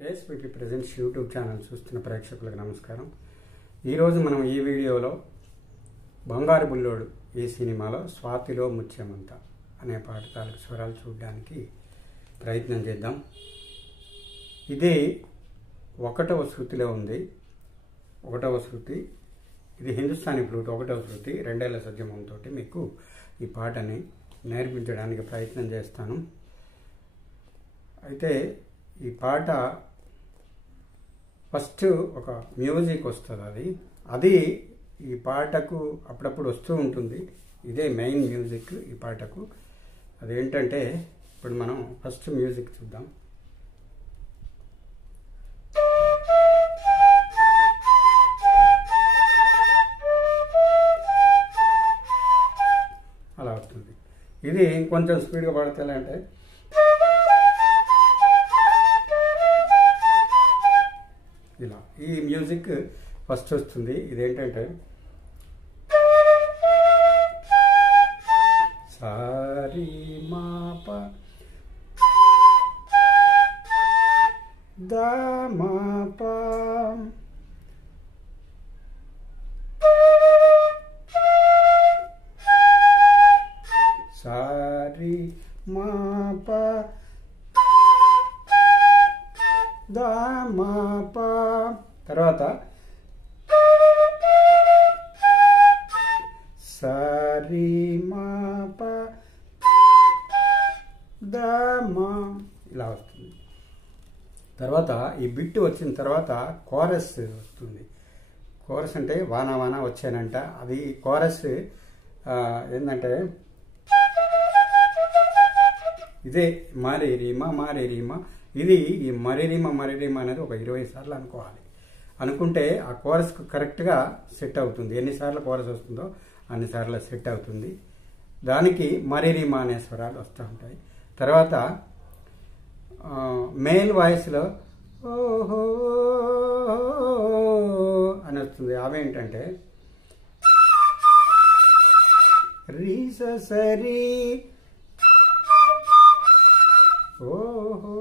కేఎస్పీటీ presents YouTube channel చూస్తున్న ప్రేక్షకులకు నమస్కారం. ఈరోజు మనం ఈ వీడియోలో బంగారు బుల్లోడు ఈ సినిమాలో స్వాతిలో ముత్యమంత అనే పాట తాలూకు స్వరాలు చూడడానికి ప్రయత్నం చేద్దాం. ఇది 1వ శృతిలో ఉంది. 1వ శృతి. ఇది హిందుస్థానీ ఫ్లూట్ 1వ శృతి. 2 ఏళ్ల సద్యమంతో మీకు ఈ పాటని నేర్పించడానికి ప్రయత్నం చేస్తాను. అయితే ఈ పాట ఫస్ట్ ఒక మ్యూజిక్ వస్తుంది. అది ఈ పాటకు అప్పుడప్పుడు వస్తూ ఉంటుంది. ఇదే మెయిన్ మ్యూజిక్ ఈ పాటకు. అదేంటంటే ఇప్పుడు మనం ఫస్ట్ మ్యూజిక్ చూద్దాం. అలా వస్తుంది. ఇది ఇంకొంచెం స్పీడ్గా పాడితే అంటే ఇలా ఈ మ్యూజిక్ ఫస్ట్ వస్తుంది. ఇదేంటంటే సారీ మాప దా మాప సారీ మాప దా మాప. తర్వాత సారీ మాప దా మా ఇలా వస్తుంది. తర్వాత ఈ బిట్ వచ్చిన తర్వాత కోరస్ వస్తుంది. కోరస్ అంటే వానా వానా వచ్చానంట. అది కోరస్ ఏంటంటే ఇదే మారేరీమా మారేరీమా. ఇది ఈ మరిరీమా అనేది ఒక 20 సార్లు అనుకోవాలి. అనుకుంటే ఆ కోరస్కు కరెక్ట్గా సెట్ అవుతుంది. ఎన్నిసార్లు కోరస్ వస్తుందో అన్నిసార్లు సెట్ అవుతుంది. దానికి మరిరీమా అనే స్వరాలు వస్తూ ఉంటాయి. తర్వాత మేల్ వాయిస్లో ఓహో అని వస్తుంది. అవేంటంటే రీసరి ఓహో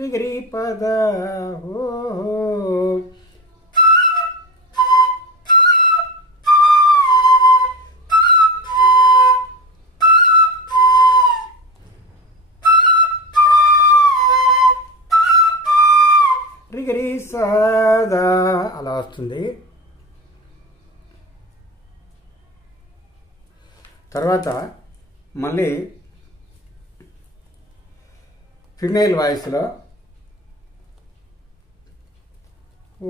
రిగరి పద ఓహో రిగరి సదా అలా వస్తుంది. తర్వాత మళ్ళీ ఫిమేల్ వాయిస్లో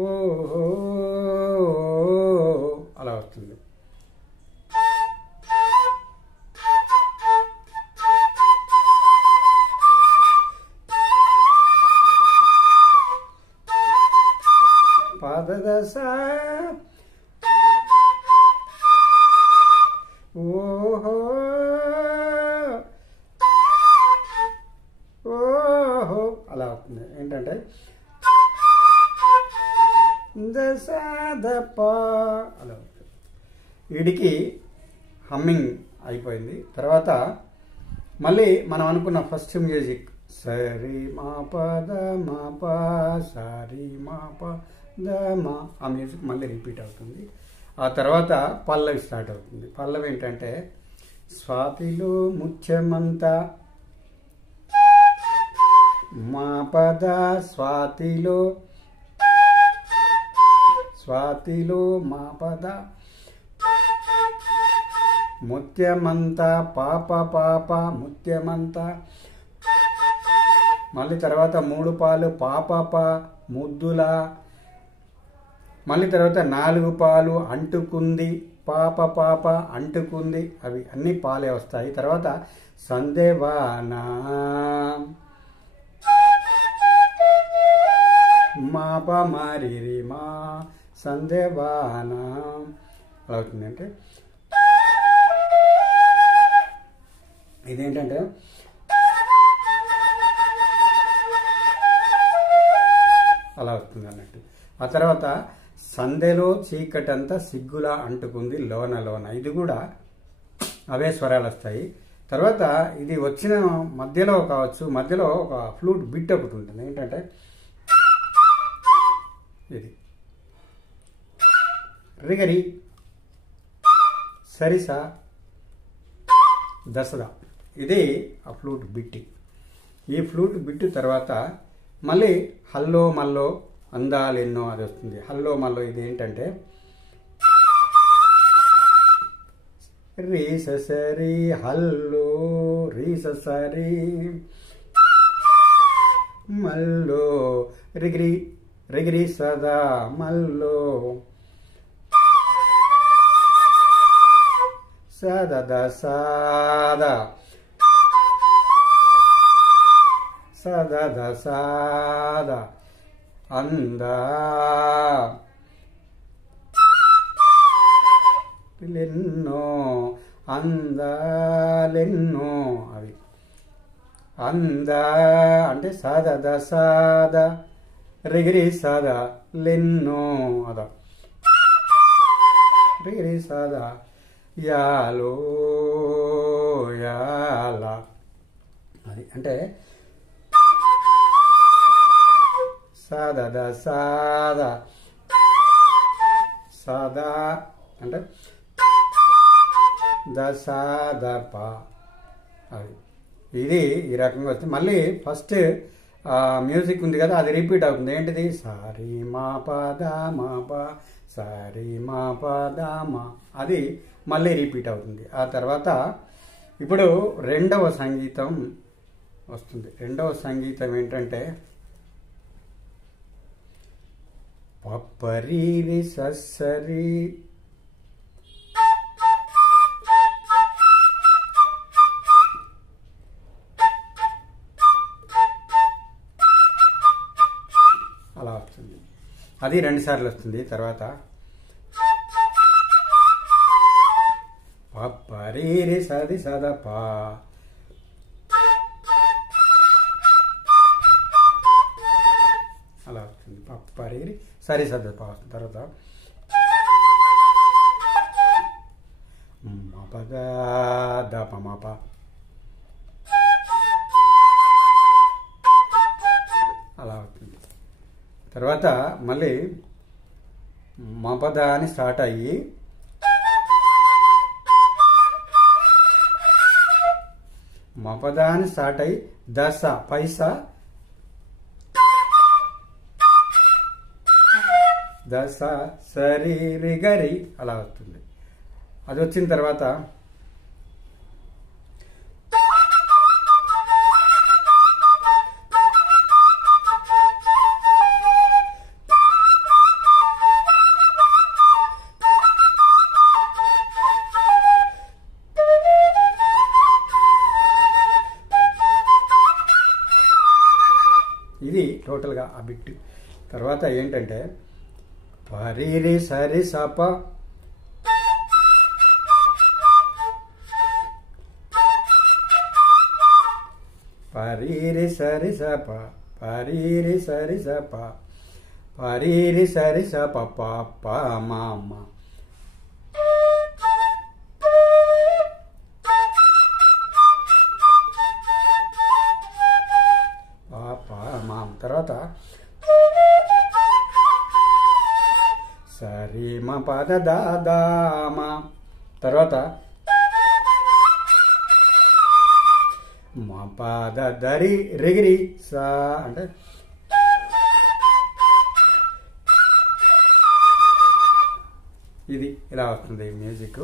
ఓహో అలా వస్తుంది. పాదదశ ఓహో ఓహో అలా అవుతుంది. ఏంటంటే దశదప అలా అవుతుంది. వీడికి హమ్మింగ్ అయిపోయింది. తర్వాత మళ్ళీ మనం అనుకున్న ఫస్ట్ మ్యూజిక్ సరి మా పద మా ప సరి మా ప ద మా ఆ మ్యూజిక్ మళ్ళీ రిపీట్ అవుతుంది. ఆ తర్వాత పల్లవి స్టార్ట్ అవుతుంది. పల్లవి ఏంటంటే స్వాతిలో ముత్యమంత మా పద స్వాతిలో స్వాతిలో మా పద ముత్యమంత పాప పాప ముత్యమంత. మళ్ళీ తర్వాత 3 పాలు పాప ప ముద్దుల. మళ్ళీ తర్వాత 4 పాలు అంటుకుంది పాప పాప అంటుకుంది. అవి అన్ని పాలే వస్తాయి. తర్వాత సందేవానా మాప మారి మా సందేవానా అలా అవుతుంది. అంటే ఇదేంటంటే అలా వస్తుంది అన్నట్టు. ఆ తర్వాత సందెలో చీకటంతా సిగ్గులా అంటుకుంది లోన లోన. ఇది కూడా అవే స్వరాలు వస్తాయి. తర్వాత ఇది వచ్చిన మధ్యలో కావచ్చు, మధ్యలో ఒక ఫ్లూట్ బిట్ ఒకటి ఉంటుంది. ఏంటంటే ఇది రిగరి, సరిస, దసరా, ఇది ఆ ఫ్లూట్ బిట్టి. ఈ ఫ్లూట్ బిట్టు తర్వాత మళ్ళీ హల్లో మల్లో అందాలెన్నో అది వస్తుంది. హల్లో మల్లో ఇది ఏంటంటే రీ సరి హల్లో రీ సరి మల్లో రిగిరి రిగిరి సదా మల్లో సద సాద సద సాద అందా లెన్నో అందాలెన్నో అవి. అందా అంటే సద సాద రిగిరి సద లెన్నో అద రిగిరి సద యాలో యాల అది అంటే సద సాద సదా అంటే దసాదప అది. ఇది ఈ రకంగా వస్తుంది. మళ్ళీ ఫస్ట్ మ్యూజిక్ ఉంది కదా, అది రిపీట్ అవుతుంది. ఏంటిది? సారీ మా పద మా ప సారీ మా పద మా, అది మళ్ళీ రిపీట్ అవుతుంది. ఆ తర్వాత ఇప్పుడు రెండవ సంగీతం వస్తుంది. రెండవ సంగీతం ఏంటంటే పప్పరి సరి అలా వస్తుంది. అది 2 సార్లు వస్తుంది. తర్వాత పప్పరి సది సదప అలా వస్తుంది. పప్పరి సరి సదప వస్తుంది. తర్వాత మపద దప మప అలా అవుతుంది. తర్వాత మళ్ళీ మపద అని స్టార్ట్ అయ్యి మపద అని స్టార్ట్ అయ్యి దశ పైసా దశ సరి రిగరి అలా వస్తుంది. అది వచ్చిన తర్వాత ఇది టోటల్గా ఆ బిట్. తర్వాత ఏంటంటే పరి సరి సప పరి సరి సప పరి సరి సప పరి సరి సప ప మామ తర్వాత సరి మా పద దాదామా, తర్వాత మా పద దరి రిగిరి సా అంటే ఇది ఇలా వస్తుంది మ్యూజిక్.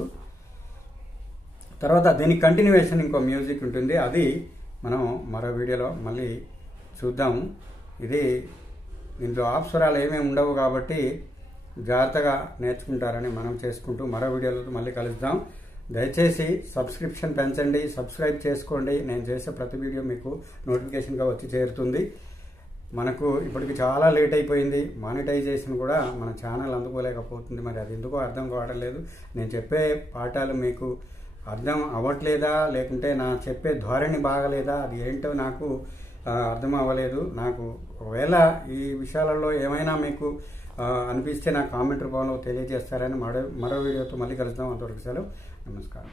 తర్వాత దీనికి కంటిన్యూవేషన్ ఇంకో మ్యూజిక్ ఉంటుంది. అది మనం మరో వీడియోలో మళ్ళీ చూద్దాము. ఇది దీంట్లో ఆప్స్వరాలు ఏమేమి ఉండవు కాబట్టి జాగ్రత్తగా నేర్చుకుంటారని మనం చేసుకుంటూ మరో వీడియోలో మళ్ళీ కలుద్దాం. దయచేసి సబ్స్క్రిప్షన్ పెంచండి, సబ్స్క్రైబ్ చేసుకోండి. నేను చేసే ప్రతి వీడియో మీకు నోటిఫికేషన్గా వచ్చి చేరుతుంది. మనకు ఇప్పటికి చాలా లేట్ అయిపోయింది. మానిటైజేషన్ కూడా మన ఛానల్ అందుకోలేకపోతుంది. మరి అది ఎందుకో అర్థం కావడం లేదు. నేను చెప్పే పాఠాలు మీకు అర్థం అవ్వట్లేదా, లేకుంటే నా చెప్పే ధోరణి బాగలేదా, అది ఏంటో నాకు అర్థం అవ్వలేదు. నాకు ఒకవేళ ఈ విషయాలలో ఏమైనా మీకు అనిపిస్తే నాకు కామెంట్ రూపంలో తెలియజేస్తారని మరో వీడియోతో మళ్ళీ కలుద్దాం. అంతవరకు సెలవు. నమస్కారం.